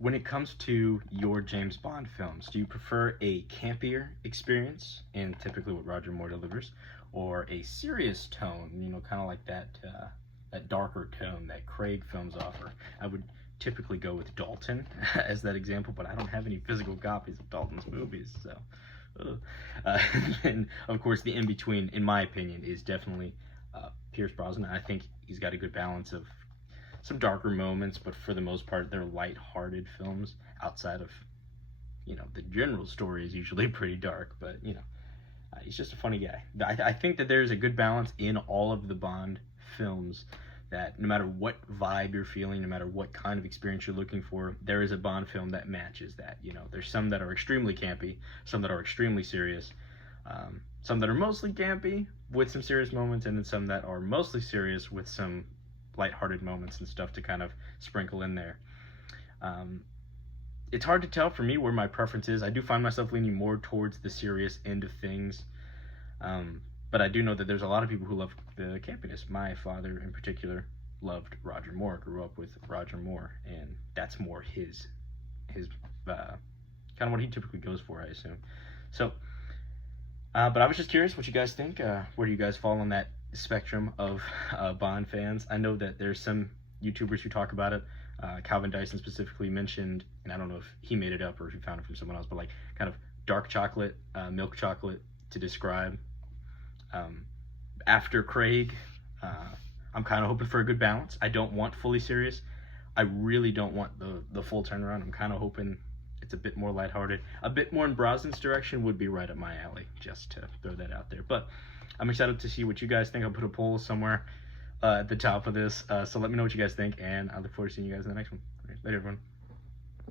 When it comes to your James Bond films, do you prefer a campier experience, and typically what Roger Moore delivers, or a serious tone, kind of like that darker tone that Craig films offer? I would typically go with Dalton as that example, but I don't have any physical copies of Dalton's movies, so. And of course, the in between, in my opinion, is definitely Pierce Brosnan. I think he's got a good balance of some darker moments, but for the most part, they're light-hearted films. Outside of, the general story is usually pretty dark, but he's just a funny guy. I think that there's a good balance in all of the Bond films. That no matter what vibe you're feeling, no matter what kind of experience you're looking for, there is a Bond film that matches that. There's some that are extremely campy, some that are extremely serious, some that are mostly campy with some serious moments, and then some that are mostly serious with some lighthearted moments and stuff to kind of sprinkle in there. It's hard to tell for me where my preference is. I do find myself leaning more towards the serious end of things. But I do know that there's a lot of people who love the campiness. My father, in particular, loved Roger Moore, grew up with Roger Moore, and that's more his kind of what he typically goes for, I assume. So, but I was just curious what you guys think. Where do you guys fall on that spectrum of Bond fans? I know that there's some YouTubers who talk about it. Calvin Dyson specifically mentioned, and I don't know if he made it up or if he found it from someone else, but like kind of dark chocolate, milk chocolate to describe. After Craig, I'm kind of hoping for a good balance. I don't want fully serious. I really don't want the full turnaround. I'm kind of hoping it's a bit more lighthearted. A bit more in Brosnan's direction would be right up my alley, just to throw that out there. But I'm excited to see what you guys think. I'll put a poll somewhere at the top of this. So let me know what you guys think, and I look forward to seeing you guys in the next one. All right, later, everyone.